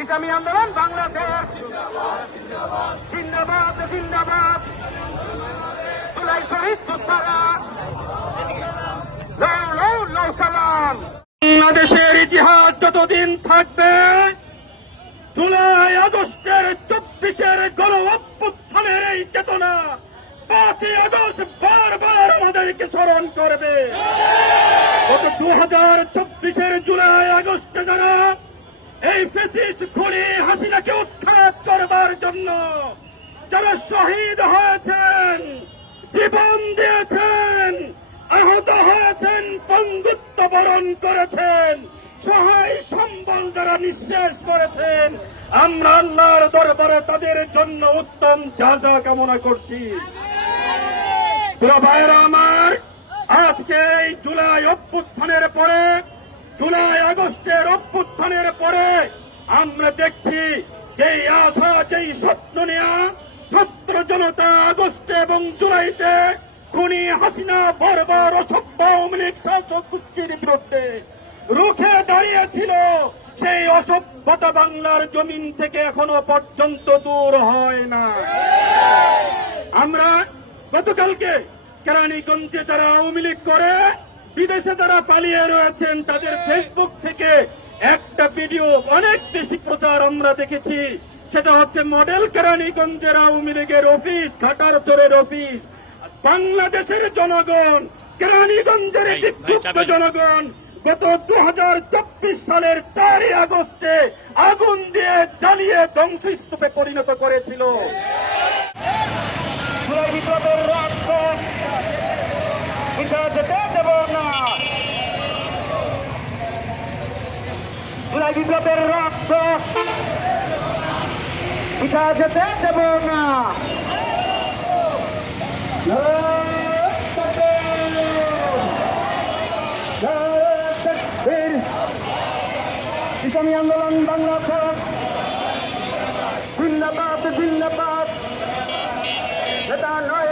ইসলামী আন্দোলন বাংলাদেশ জিন্দাবাদ জিন্দাবাদ। জুলাই শহীদ যোদ্ধারা লৌ সালাম। বাংলাদেশের ইতিহাস যতদিন থাকবে, জুলাই আগস্টের 24-এর গণ অভ্যুত্থানের এই চেতনা 5ই আগস্ট বারবার আমাদেরকে স্মরণ করবে। গত 2024-এর জুলাই আগস্টে যারা এই ফ্যাসিস্ট খুনি হাসিনাকে উৎখাত করবার জন্য যারা শহীদ হয়েছেন, জীবন দিয়েছেন, আহত হয়েছেন, বন্ধুত্ব বরণ করেছেন, সহায় সম্বল যারা নিঃশেষ করেছেন, আমরা আল্লাহর দরবারে তাদের জন্য উত্তম যাজা কামনা করছি। প্রিয় ভাইয়েরা আমার, আজকে এই জুলাই অভ্যুত্থানের পরে, জুলাই আগস্টের অভ্যুত্থানের পরে আমরা দেখছি যেই আশা, যেই স্বপ্ন নেয়া ছাত্র জনতা আগস্টে এবং জুলাইতে খুনি হাসিনা বারবার অসভ্য আওয়ামী লীগ শাসক গোষ্ঠীর বিরুদ্ধে রুখে দাঁড়িয়েছিল, সেই অসভ্যতা বাংলার জমিন থেকে এখনো পর্যন্ত দূর হয় না। আমরা গতকালকে কেরানীগঞ্জে যারা আওয়ামী লীগ করে বিদেশে যারা পালিয়ে রয়েছেন তাদের ফেসবুক থেকে একটা ভিডিও অনেক বেশি প্রচার আমরা দেখেছি। সেটা হচ্ছে মডেল কেরানীগঞ্জের আওয়ামী লীগের অফিস, ঘাটারচরের অফিস। বাংলাদেশের জনগণ, কেরানীগঞ্জের বিক্ষুব্ধ জনগণ গত 2024 সালের 4ই আগস্টে আগুন দিয়ে জ্বালিয়ে ধ্বংসস্তূপে পরিণত করেছিল। জুলাই বিপ্লবের রক্ত পিছা যেতে দেব না, জুলাই বিপ্লবের রক্ত পিছা যেতে দেব না। ইসলামী আন্দোলন বাংলাদেশ জিন্দাবাদ জিন্দাবাদ। নেতা নয়